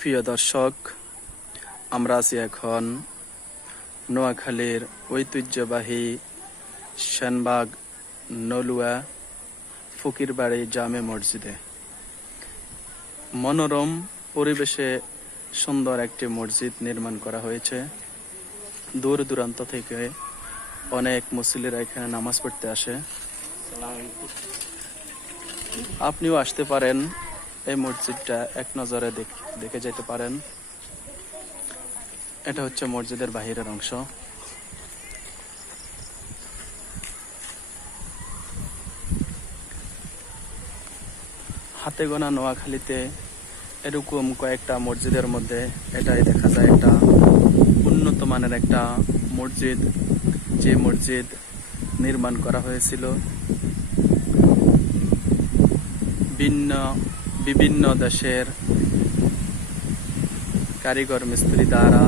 প্রিয় দর্শক, আমরা আছি এখন নোয়াখালীর ঐতিহ্যবাহী সেনবাগ নলুয়া ফকিরবাড়ি জামে মসজিদে। মনোরম পরিবেশে সুন্দর একটি মসজিদ নির্মাণ করা হয়েছে। দূর দূরান্ত থেকে অনেক মুসল্লিরা এখানে নামাজ পড়তে আসে। আপনিও আসতে পারেন, এই মসজিদটা এক নজরে দেখে যেতে পারেন। এটা হচ্ছে মসজিদের বাহিরের অংশ। হাতে গোনা নোয়াখালীতে এরকম কয়েকটা মসজিদের মধ্যে এটাই দেখা যায় একটা উন্নত মানের একটা মসজিদ, যে মসজিদ নির্মাণ করা হয়েছিল বিভিন্ন দেশের কারিগর মিস্ত্রি দ্বারা।